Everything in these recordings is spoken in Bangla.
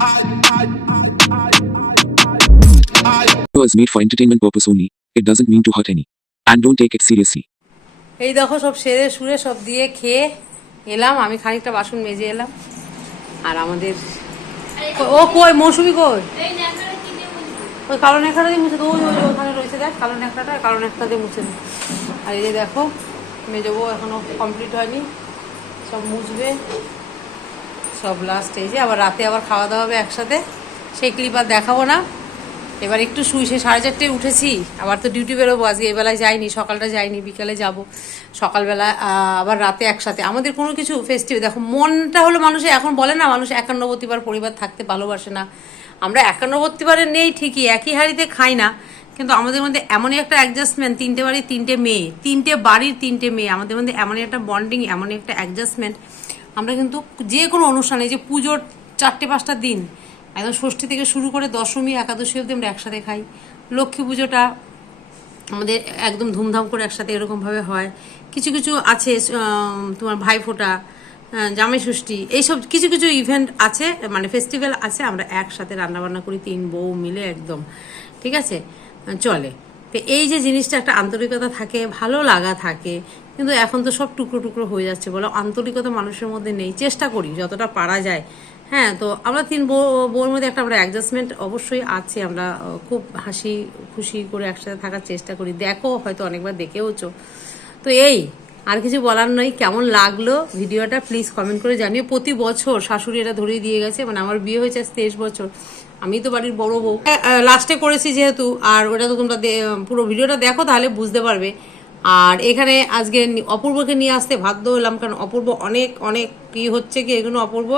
Was made for entertainment purpose only. It doesn't mean to hurt any. And don't take it seriously. এই দেখো সব সেরে সুরে সব দিয়ে খেয়ে এলাম, আমি খানিকটা বাসন মেজে এলাম। আর আমাদের ও কই মৌসুমি কই, ওই কালো ন্যাকড়াটা দিয়ে মুছে দেবো, ওই ওখানে রয়েছে দেখ কালো ন্যাকড়াটা, কালো ন্যাকড়া দিয়ে মুছে দেবো। আর এই যে দেখো মেজবো এখনো কমপ্লিট হয়নি, সব মুছবে সব লাস্ট। এই যে আবার রাতে আবার খাওয়া দাওয়া হবে একসাথে, সেই ক্লিপ আর দেখাবো না। এবার একটু শুই, সে 4:30টায় উঠেছি, আবার তো ডিউটি বেরোবো আজকে, এই বেলায় যাইনি, সকালটা যাইনি, বিকালে যাব, সকালবেলা আবার রাতে একসাথে। আমাদের কোনো কিছু ফেস্টিভ্যাল দেখো, মনটা হলো মানুষের, এখন বলে না মানুষ 51 বার পরিবার থাকতে ভালোবাসে না, আমরা 51 বারে নেই ঠিকই, একই হাঁড়িতে খাই না, কিন্তু আমাদের মধ্যে এমনই একটা অ্যাডজাস্টমেন্ট, 3টে বাড়ির 3টে মেয়ে, 3টে বাড়ির 3টে মেয়ে, আমাদের মধ্যে এমনই একটা বন্ডিং, এমনই একটা অ্যাডজাস্টমেন্ট। আমরা কিন্তু যে কোনো অনুষ্ঠানে, যে পুজোর 4-5টা দিন, একদম ষষ্ঠী থেকে শুরু করে দশমী একাদশী অবধি আমরা একসাথে খাই। লক্ষ্মী পুজোটা আমাদের একদম ধুমধাম করে একসাথে এরকমভাবে হয়। কিছু কিছু আছে তোমার ভাইফোঁটা, জামাই ষষ্ঠী, এইসব কিছু কিছু ইভেন্ট আছে, মানে ফেস্টিভ্যাল আছে, আমরা একসাথে রান্নাবান্না করি 3 বউ মিলে একদম, ঠিক আছে, চলে। তো এই যে জিনিসটা একটা আন্তরিকতা থাকে, ভালো লাগা থাকে, কিন্তু এখন তো সব টুকরো টুকরো হয়ে যাচ্ছে, বলো আন্তরিকতা মানুষের মধ্যে নেই। চেষ্টা করি যতটা পারা যায়, হ্যাঁ। তো আমরা 3 বউর মধ্যে একটা আমরা অ্যাডজাস্টমেন্ট অবশ্যই আছে, আমরা খুব হাসি খুশি করে একসাথে থাকার চেষ্টা করি, দেখো হয়তো অনেকবার দেখেওছো। তো এই আর কিছু বলার নয়, কেমন লাগলো ভিডিওটা প্লিজ কমেন্ট করে জানিও। প্রতি বছর শাশুড়ি এটা ধরেই দিয়ে গেছে, মানে আমার বিয়ে হয়েছে 23 বছর, আমি তো বাড়ির বড় বউ, লাস্টে করেছি যেহেতু, আর ওটা তো তোমরা পুরো ভিডিওটা দেখো তাহলে বুঝতে পারবে। আর এখানে আজকে অপূর্বকে নিয়ে আসতে বাধ্য হলাম, কারণ অপূর্ব অনেক অনেক কি হচ্ছে কি এগুলো, অপূর্ব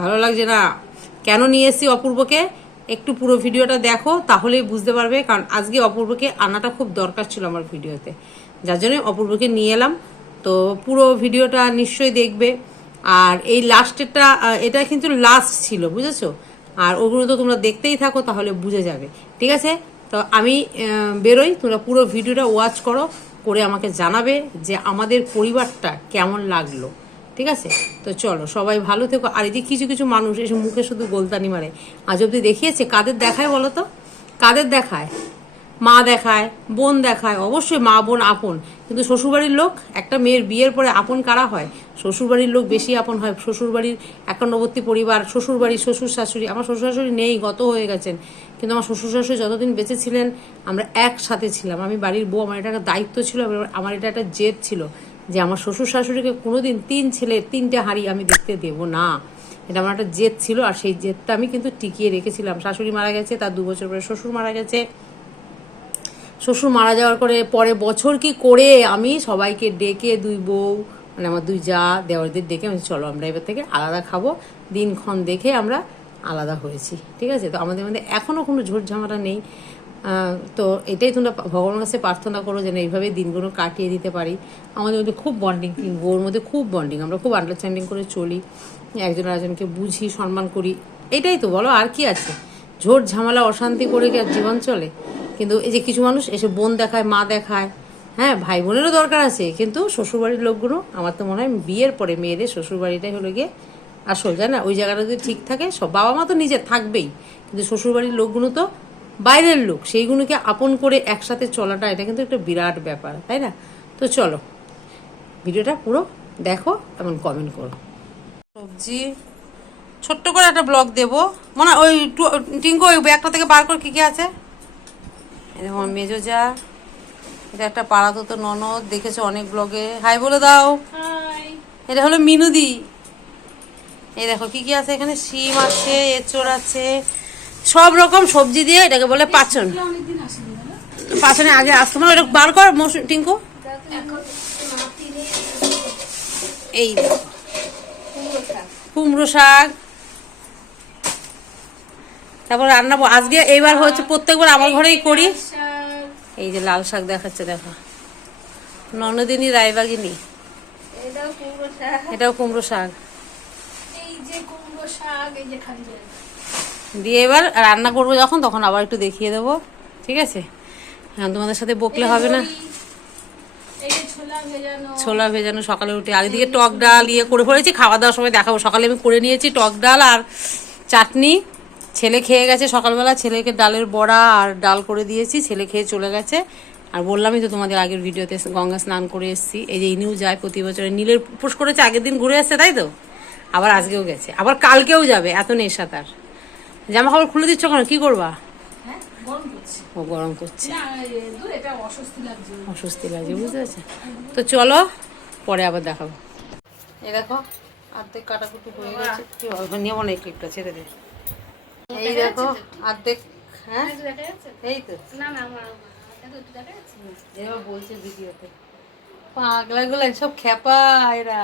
ভালো লাগছে না। কেন নিয়ে এসেছি অপূর্বকে, একটু পুরো ভিডিওটা দেখো তাহলেই বুঝতে পারবে, কারণ আজকে অপূর্বকে আনাটা খুব দরকার ছিল আমার ভিডিওতে, যার জন্য অপূর্বকে নিয়ে এলাম। তো পুরো ভিডিওটা নিশ্চয়ই দেখবে। আর এই লাস্টেরটা, এটা কিন্তু লাস্ট ছিল, বুঝেছো, আর ওগুলো তো তোমরা দেখতেই থাকো তাহলে বুঝে যাবে, ঠিক আছে। তো আমি বেরোই, তোমরা পুরো ভিডিওটা ওয়াচ করো, করে আমাকে জানাবে যে আমাদের পরিবারটা কেমন লাগলো, ঠিক আছে। তো চলো সবাই ভালো থেকো। আর এই যে কিছু কিছু মানুষ এসে মুখে শুধু গোলতানি মারে, আজ অব্দি দেখিয়েছে, কাদের দেখায় বলো তো, কাদের দেখায়? মা দেখায়, বোন দেখায়, অবশ্যই মা বোন আপন, কিন্তু শ্বশুরবাড়ির লোক, একটা মেয়ের বিয়ের পরে আপন কারা হয়? শ্বশুরবাড়ির লোক বেশি আপন হয়, শ্বশুরবাড়ির 51 পরিবার, শ্বশুরবাড়ি, শ্বশুর শাশুড়ি। আমার শ্বশুর শাশুড়ি নেই, গত হয়ে গেছেন, কিন্তু আমার শ্বশুর শাশুড়ি যতদিন বেঁচে ছিলেন আমরা একসাথে ছিলাম, আমি বাড়ির বউ, আমার এটা একটা দায়িত্ব ছিল, আমার এটা একটা জেদ ছিল যে আমার শ্বশুর শাশুড়িকে কোনোদিন 3 ছেলে 3টে হাঁড়ি আমি দেখতে দেবো না, এটা আমার একটা জেদ ছিল। আর সেই জেদটা আমি কিন্তু টিকিয়ে রেখেছিলাম। শাশুড়ি মারা গেছে, তার 2 বছর পরে শ্বশুর মারা গেছে, শ্বশুর মারা যাওয়ার পরে বছর কি করে আমি সবাইকে ডেকে, 2 বউ মানে আমার 2 জা দেওয়ারদের ডেকে আমি চলো আমরা এবার থেকে আলাদা খাবো, দিনক্ষণ দেখে আমরা আলাদা হয়েছি, ঠিক আছে। তো আমাদের মধ্যে এখনও কোনো ঝোট ঝামেলা নেই। তো এটাই তোমরা ভগবানের কাছে প্রার্থনা করো যেন এইভাবে দিনগুলো কাটিয়ে দিতে পারি। আমাদের মধ্যে খুব বন্ডিং, 3 বউর মধ্যে খুব বন্ডিং, আমরা খুব আন্ডারস্ট্যান্ডিং করে চলি, একজন আরেকজনকে বুঝি, সম্মান করি, এটাই তো বলো আর কি আছে। ঝোট ঝামেলা অশান্তি করে কি আর জীবন চলে? কিন্তু এই যে কিছু মানুষ এসে বোন দেখায়, মা দেখায়, হ্যাঁ ভাই বোনেরও দরকার আছে, কিন্তু শ্বশুরবাড়ির লোকগুলো, আমার তো মনে হয় বিয়ের পরে মেয়েদের শ্বশুরবাড়িটাই হলো গিয়ে আসল, জানে না, ওই জায়গাটা যদি ঠিক থাকে, সব বাবা মা তো নিজের থাকবেই, কিন্তু শ্বশুরবাড়ির লোকগুলো তো বাইরের লোক, সেইগুলোকে আপন করে একসাথে চলাটা এটা কিন্তু একটা বিরাট ব্যাপার, তাই না? তো চলো ভিডিওটা পুরো দেখো এবং কমেন্ট করো। সবজি ছোট্ট করে একটা ব্লগ দেবো, মনে ওই টিঙ্কু ওই ব্যাগটা থেকে বার কর, কী কী আছে। আমার মেজো যা, এটা একটা পাড়াতো ননদ, দেখেছো অনেক ব্লগে, হাই বলে দাও। এটা হলো মিনুদি। এই দেখো কি কি আছে এখানে, শিম আছে, এঁচড় আছে, সব রকম সবজি দিয়ে এটাকে বলে পাচন। পাচনে আগে আসতো না, ওটা বার কর টিঙ্কু। এই দেখো কুমড়ো শাক, তারপর রান্না আজকে এইবার হচ্ছে প্রত্যেকবার আমার ঘরেই করি। এই যে লাল শাক দেখাচ্ছে, দেখো ননদিনী রায়বাগিনী, এটাও কুমড়ো শাক দিয়ে এবার রান্না করবো যখন, তখন আবার একটু দেখিয়ে দেবো, ঠিক আছে। তোমাদের সাথে বকলে হবে না। ছোলা ভেজানো সকালে উঠে আর এদিকে টক ডাল ইয়ে করে ফেলেছি, খাওয়া দাওয়ার সময় দেখাবো। সকালে আমি করে নিয়েছি টক ডাল আর চাটনি, ছেলে খেয়ে গেছে সকালবেলা, ছেলেকে ডালের বড়া আর ডাল করে দিয়েছি, ছেলে খেয়ে চলে গেছে। আর বললামই তো তোমাদের আগের ভিডিওতে গঙ্গা স্নান করে এসেছি, এই যে ইনিও যায় প্রতি বছরে, নীলের উপোস করেছে আগের দিন ঘুরে আসছে তাই তো, আবার আজকেও গেছে, আবার কালকেও যাবে, এত নেশা তার। জামা কাপড় খুলে দিচ্ছ কেন, কি করবা? ও গরম করছে, অস্বস্তি লাগছে, বুঝতে পারছি। তো চলো পরে আবার দেখাবো। এই দেখো অর্ধেক কাটাকুটি হয়ে গেছে, কি হবে নিয়ে মনে ক্লিপটা ছেড়ে দে। এই দেখো অর্ধেক, হ্যাঁ এই তো এবার বলছে ভিডিওতে, পাগলাগুলো সব খেপা এরা।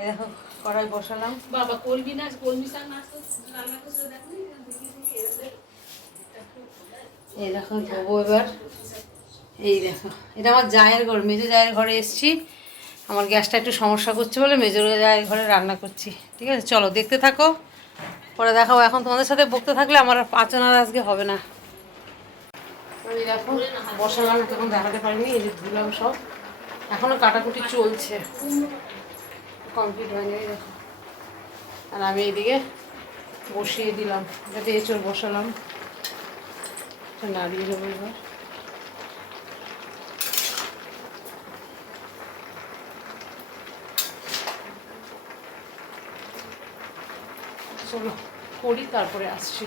এই দেখো কড়াই বসালাম, বাবা করবি না, কলমি শাক মাছ রান্না করতে দেখবি। এই দেখো ধোবো এবার। এই দেখো এটা আমার জায়ের ঘর, মেজো জায়ের ঘরে এসছি, আমার গ্যাসটা একটু সমস্যা করছে বলে মেজো জায়ের ঘরে রান্না করছি। ঠিক আছে চলো দেখতে থাকো, পরে দেখাবো। এখন তোমাদের সাথে বকতে থাকলে আমার পাচন আর আজকে হবে না। এই দেখো বসালাম, তখন দেখাতে পারিনি, এই যে ধুলাম সব, এখনো কাটাকুটি চলছে, কমপ্লিট হয়নি। এই দেখো, আর আমি এইদিকে বসিয়ে দিলাম, যাতে এঁচড় বসালাম, নাড়িয়ে দেবো এবার। চলো করি তারপরে আসছি।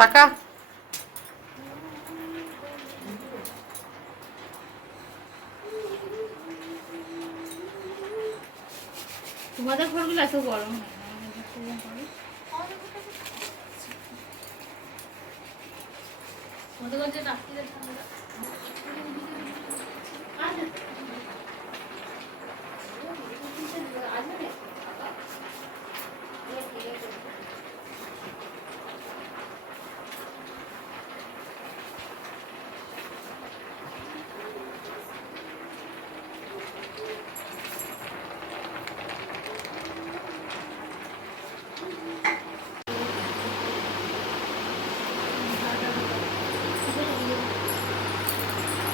টাকা তোমাদের ঘরগুলো এত গরম হয় না, রাত্রিরে ঠান্ডা।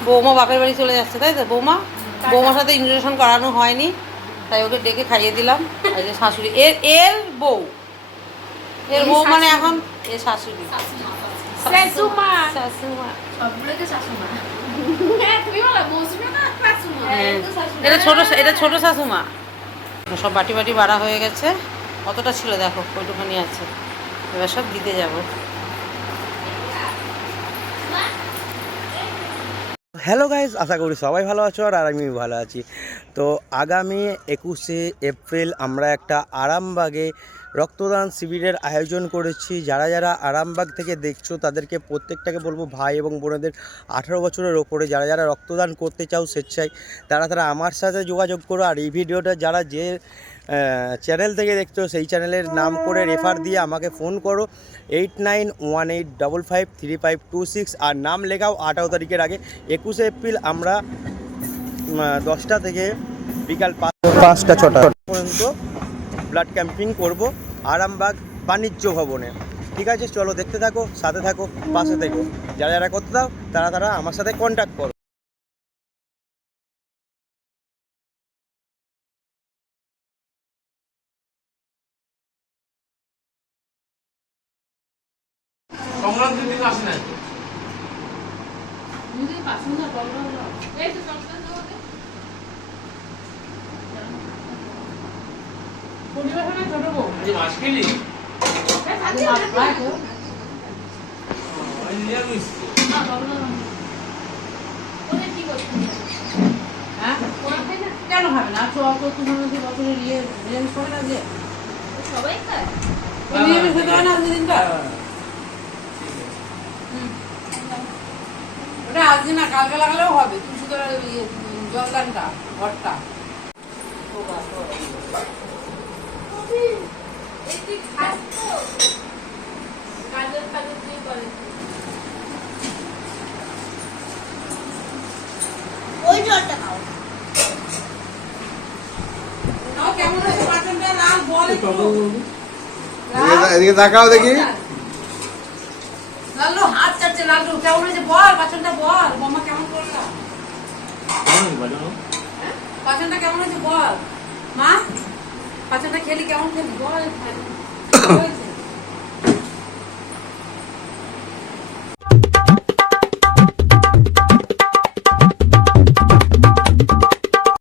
বৌমা বাপের বাড়ি চলে যাচ্ছে তাই তো, বৌমার সাথে ইনভিটেশন করানো হয়নি, তাই ওকে ডেকে খাইয়ে দিলাম। এই যে শাশুড়ি, এর এর বউ, এর বউ মানে এখন এর শাশুড়ি, শাশুমা শাশুমা। সবগুলোকে শাশুমা। হ্যাঁ তুমি বলো মৌসুমী না শাশুমা, হ্যাঁ, এই তো শাশুমা। এটা ছোট শাশুমা। সব বাটি বাটি বাড়া হয়ে গেছে, কতটা ছিল দেখো, ওইটুখানি আছে, এবার সব দিতে যাবো। হ্যালো গাইজ, আশা করি সবাই ভালো আছো আর আমি ভালো আছি। তো আগামী 21শে এপ্রিল আমরা একটা আরামবাগে রক্তদান শিবিরের আয়োজন করেছি। যারা যারা আরামবাগ থেকে দেখছো তাদেরকে প্রত্যেকটাকে বলবো, ভাই এবং বোনেদের 18 বছরের ওপরে যারা যারা রক্তদান করতে চাও স্বেচ্ছায়, তারা আমার সাথে যোগাযোগ করো। আর এই ভিডিওটা যারা যে চ্যানেল থেকে দেখছো সেই চ্যানেলের নাম করে রেফার দিয়ে আমাকে ফোন করো 8918553526 আর নাম লেখাও 18 তারিখের আগে। 21শে এপ্রিল আমরা 10টা থেকে বিকাল 5টা 6টা পর্যন্ত ব্লাড ক্যাম্পিং করব আরামবাগ বাণিজ্য ভবনে। ঠিক আছে চলো দেখতে থাকো, সাথে থাকো, পাশে থেকো। যারা যারা করতে দাও তারা আমার সাথে কন্ট্যাক্ট করো। সংগ্রাম দিদি আসে না দিদি পাসুন না বলরা এই তো সংগ্রাম দাও পরিবারে ছোট বউ এই মাছ খেলি মাছ খাই তো ওই নিয়ে মিশছে না বলরা ওরে কি করছিস হ্যাঁ ওরা খাই না কেন খাবে না? তো অত তোমার মধ্যে বছরে নিয়ে রেঞ্জ করে না যে সবাই খায় ওই নিয়ে খেতে হয় না দিনটা। ওটা আজকে না কালকে লাগালেও হবে, তুলসী তোরা জলদানটা ঘরটা। ওই জলটা খাও। নাও, কেমন হয়েছে পাচনটা? লাল বল একটু। এদিকে তাকাও দেখি। লাল্লু হাত চাটছে, লাল্লু কেমন হয়েছে বল, পাচনটা বল। মামা কেমন করলা? পাচনটা কেমন হয়েছে বল। মা পাচনটা খেলি কেমন খেলি বল।